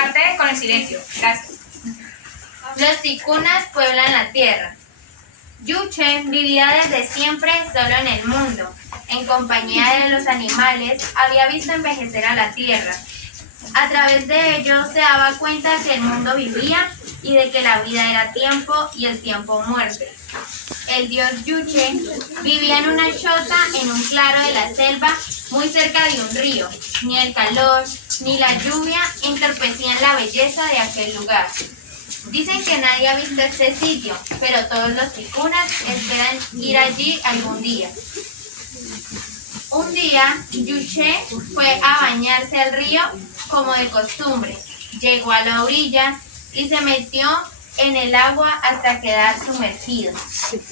parte con el silencio. Gracias. Los ticunas pueblan la tierra. Yuche vivía desde siempre solo en el mundo. En compañía de los animales, había visto envejecer a la tierra. A través de ello se daba cuenta que el mundo vivía y de que la vida era tiempo y el tiempo muerte. El dios Yuche vivía en una choza en un claro de la selva muy cerca de un río. Ni el calor ni la lluvia entorpecían la belleza de aquel lugar. Dicen que nadie ha visto este sitio, pero todos los ticunas esperan ir allí algún día. Un día, Yuche fue a bañarse al río como de costumbre. Llegó a la orilla y se metió en el agua hasta quedar sumergido.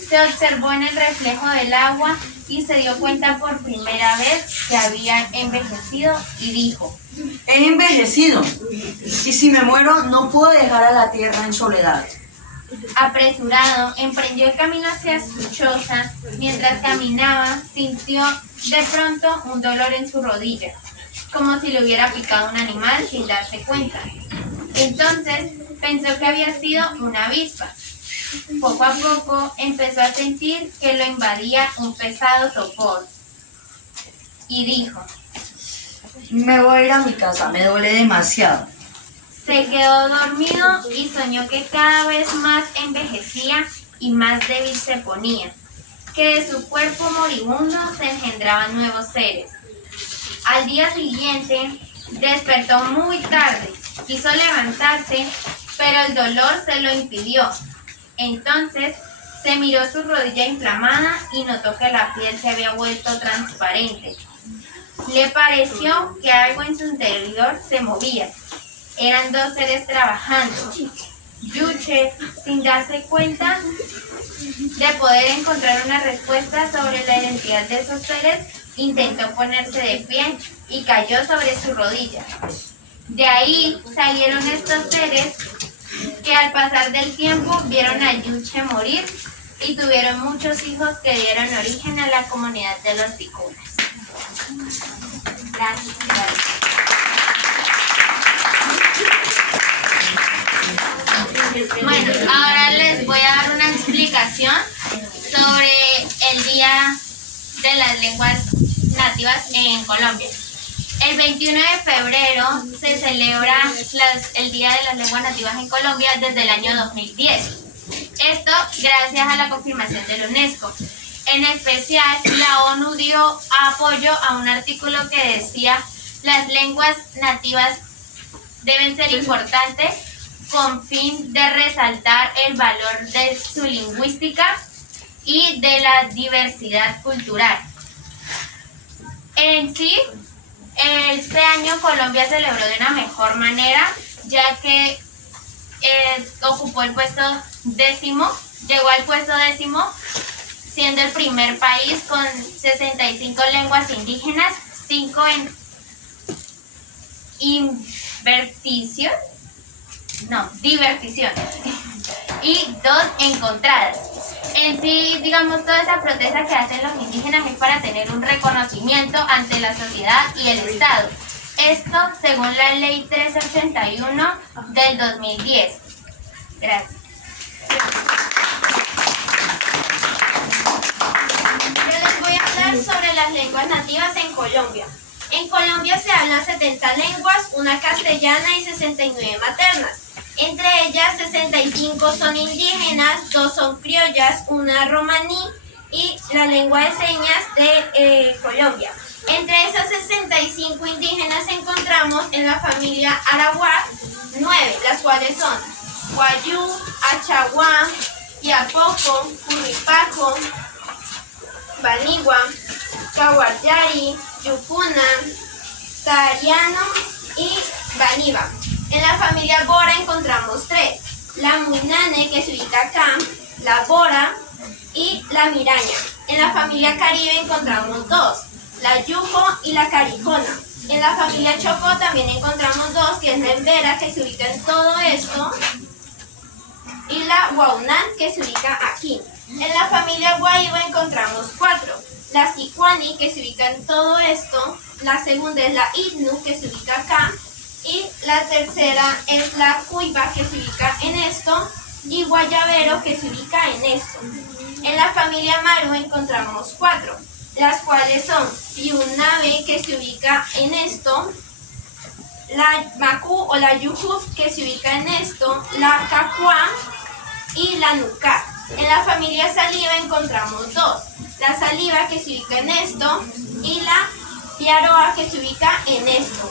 Se observó en el reflejo del agua y se dio cuenta por primera vez que había envejecido y dijo: He envejecido, y si me muero no puedo dejar a la tierra en soledad. Apresurado, emprendió el camino hacia su choza. Mientras caminaba, sintió de pronto un dolor en su rodilla, como si le hubiera picado un animal sin darse cuenta. Entonces pensó que había sido una avispa. Poco a poco empezó a sentir que lo invadía un pesado sopor y dijo: Me voy a ir a mi casa, me duele demasiado. Se quedó dormido y soñó que cada vez más envejecía y más débil se ponía, que de su cuerpo moribundo se engendraban nuevos seres. Al día siguiente despertó muy tarde, quiso levantarse, pero el dolor se lo impidió. Entonces se miró su rodilla inflamada y notó que la piel se había vuelto transparente. Le pareció que algo en su interior se movía. Eran dos seres trabajando. Yuche, sin darse cuenta de poder encontrar una respuesta sobre la identidad de esos seres, intentó ponerse de pie y cayó sobre su rodilla. De ahí salieron estos seres que al pasar del tiempo vieron a Yuche morir y tuvieron muchos hijos que dieron origen a la comunidad de los ticunas. Gracias. Bueno, ahora les voy a dar una explicación sobre el Día de las Lenguas Nativas en Colombia. El 21 de febrero se celebra el Día de las Lenguas Nativas en Colombia desde el año 2010. Esto gracias a la confirmación de la UNESCO. En especial, la ONU dio apoyo a un artículo que decía: las lenguas nativas deben ser importantes con fin de resaltar el valor de su lingüística y de la diversidad cultural. En sí, este año Colombia celebró de una mejor manera, ya que ocupó el puesto 10º, llegó al puesto 10º, siendo el primer país con 65 lenguas indígenas, 5 en divertición y 2 encontradas. En sí, digamos, toda esa protesta que hacen los indígenas es para tener un reconocimiento ante la sociedad y el Estado. Esto según la Ley 1381 del 2010. Gracias. Yo les voy a hablar sobre las lenguas nativas en Colombia. En Colombia se hablan 70 lenguas, una castellana y 69 maternas. Entre ellas, 65 son indígenas, 2 son criollas, una romaní y la lengua de señas de Colombia. Entre esas 65 indígenas encontramos en la familia Arahuá 9, las cuales son Guayú, Achaguá, Yapoco, Curripaco, Banigua, Caguayari, Yupuna, Tariano y Baniba. En la familia Bora encontramos 3, la Muinane, que se ubica acá, la Bora y la Miraña. En la familia Caribe encontramos 2, la Yuco y la Caricona. En la familia Chocó también encontramos 2, que es la Embera, que se ubica en todo esto, y la Guaunán, que se ubica aquí. En la familia Guaíba encontramos 4, la Sicuani, que se ubica en todo esto, la segunda es la Idnu, que se ubica acá, y La tercera es la cuiva, que se ubica en esto, y guayabero, que se ubica en esto. En la familia Maru encontramos 4, las cuales son Piunave, que se ubica en esto, la Macu o la Yujuf, que se ubica en esto, la Cacua y la Nucar. En la familia Saliva encontramos 2, la Saliva, que se ubica en esto, y la Piaroa, que se ubica en esto.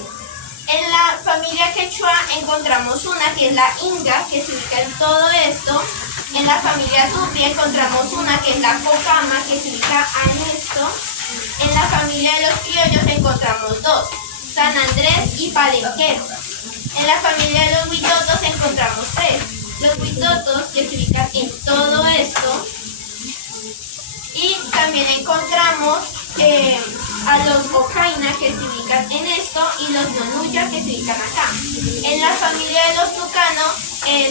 En la familia Quechua encontramos una, que es la Inga, que se ubica en todo esto. En la familia Tupi encontramos una, que es la Cocama, que se ubica en esto. En la familia de los criollos encontramos 2, San Andrés y Palenquero. En la familia de los huitotos encontramos 3, los huitotos, que se ubican en todo esto. Y también encontramos a los Ocaina, que se ubican en esto, y los Nonuya, que se ubican acá. En la familia de los Tucano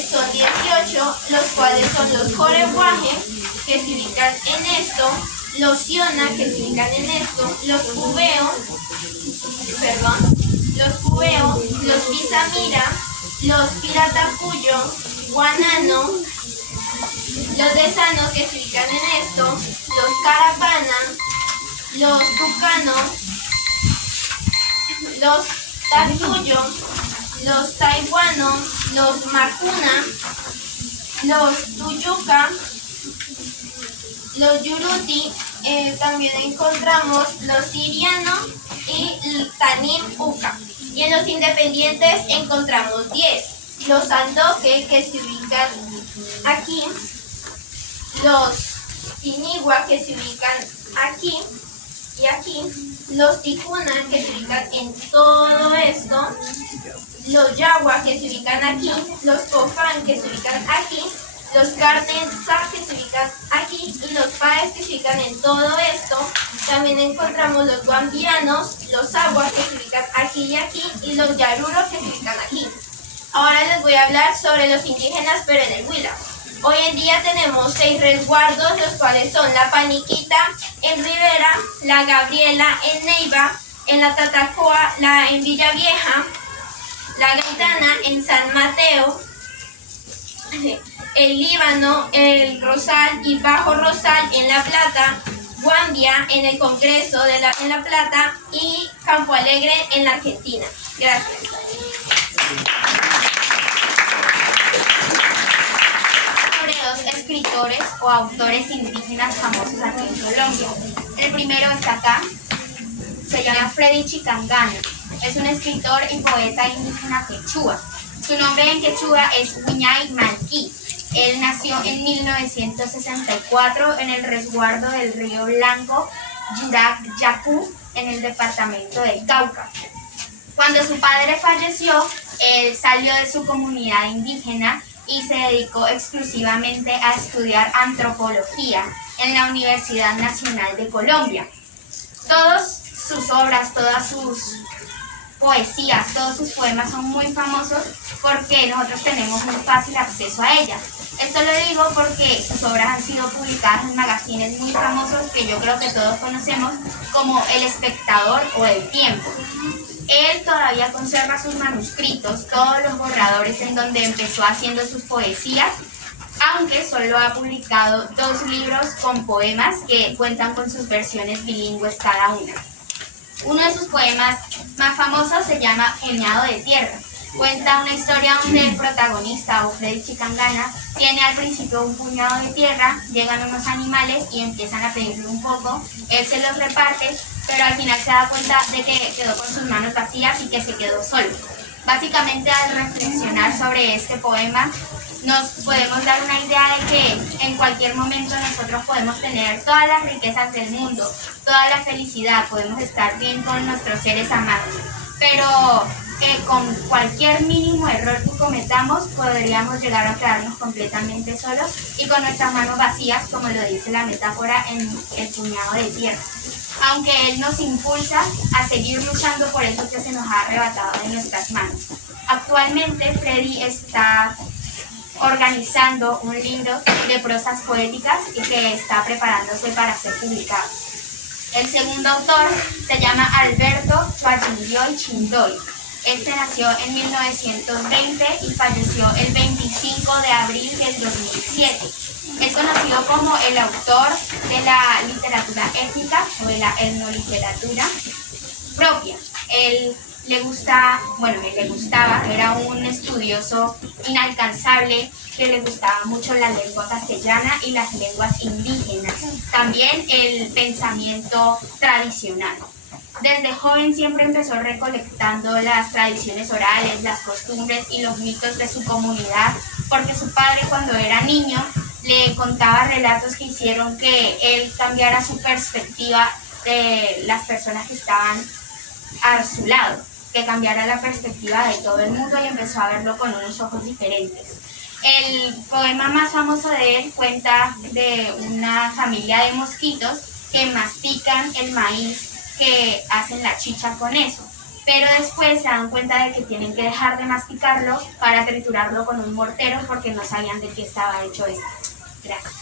son 18, los cuales son los Joreguaje, que se ubican en esto, los Siona, que se ubican en esto, los Cubeo, los Pisamira, los Piratapuyo, Guanano, los Desano, que se ubican en esto, los Carapana, los Tucano, los Tatuyo, los Taiwano, los Macuna, los Tuyuca, los Yuruti. También encontramos los Siriano y Tanim Uca. Y en los independientes encontramos 10, los Andoque, que se ubican aquí, los Inigua, que se ubican aquí y aquí, los Ticuna, que se ubican en todo esto, los Yagua, que se ubican aquí, los Cofán, que se ubican aquí, los Cardenza, que se ubican aquí, y los Paes, que se ubican en todo esto. También encontramos los Guambianos, los Aguas, que se ubican aquí y aquí, y los Yaruros, que se ubican aquí. Ahora les voy a hablar sobre los indígenas, pero en el Huila. Hoy en día tenemos 6 resguardos, los cuales son la Paniquita en Rivera, la Gabriela en Neiva, en la Tatacoa, en Villa Vieja, la Gaitana en San Mateo, el Líbano, el Rosal y Bajo Rosal en La Plata, Guambia en el Congreso en La Plata y Campo Alegre en la Argentina. Gracias. Escritores o autores indígenas famosos aquí en Colombia. El primero está acá, se llama Freddy Chicangana. Es un escritor y poeta indígena quechua. Su nombre en quechua es Huñay Malquí. Él nació en 1964 en el resguardo del río Blanco, Yurak Yacú, en el departamento de Cauca. Cuando su padre falleció, él salió de su comunidad indígena y se dedicó exclusivamente a estudiar antropología en la Universidad Nacional de Colombia. Todas sus obras, todas sus poesías, todos sus poemas son muy famosos porque nosotros tenemos muy fácil acceso a ellas. Esto lo digo porque sus obras han sido publicadas en magazines muy famosos que yo creo que todos conocemos, como El Espectador o El Tiempo. Él todavía conserva sus manuscritos, todos los borradores en donde empezó haciendo sus poesías, aunque solo ha publicado 2 libros con poemas que cuentan con sus versiones bilingües cada una. Uno de sus poemas más famosos se llama Puñado de Tierra. Cuenta una historia donde el protagonista, o Freddy Chicangana, tiene al principio un puñado de tierra, llegan unos animales y empiezan a pedirle un poco, él se los reparte, pero al final se da cuenta de que quedó con sus manos vacías y que se quedó solo. Básicamente, al reflexionar sobre este poema, nos podemos dar una idea de que en cualquier momento nosotros podemos tener todas las riquezas del mundo, toda la felicidad, podemos estar bien con nuestros seres amados, pero que con cualquier mínimo error que cometamos podríamos llegar a quedarnos completamente solos y con nuestras manos vacías, como lo dice la metáfora en el puñado de tierra. Aunque Él nos impulsa a seguir luchando por eso que se nos ha arrebatado de nuestras manos. Actualmente Freddy está organizando un libro de prosas poéticas y que está preparándose para ser publicado. El segundo autor se llama Alberto Chuayindoy Chindoy. Este nació en 1920 y falleció el 25 de abril del 2007. Es conocido como el autor de la literatura étnica o de la etnoliteratura propia. Él le gustaba, era un estudioso inalcanzable que le gustaba mucho la lengua castellana y las lenguas indígenas, también el pensamiento tradicional. Desde joven siempre empezó recolectando las tradiciones orales, las costumbres y los mitos de su comunidad, porque su padre cuando era niño le contaba relatos que hicieron que él cambiara su perspectiva de las personas que estaban a su lado, que cambiara la perspectiva de todo el mundo y empezó a verlo con unos ojos diferentes. El poema más famoso de él cuenta de una familia de mosquitos que mastican el maíz, que hacen la chicha con eso, pero después se dan cuenta de que tienen que dejar de masticarlo para triturarlo con un mortero porque no sabían de qué estaba hecho esto. Gracias.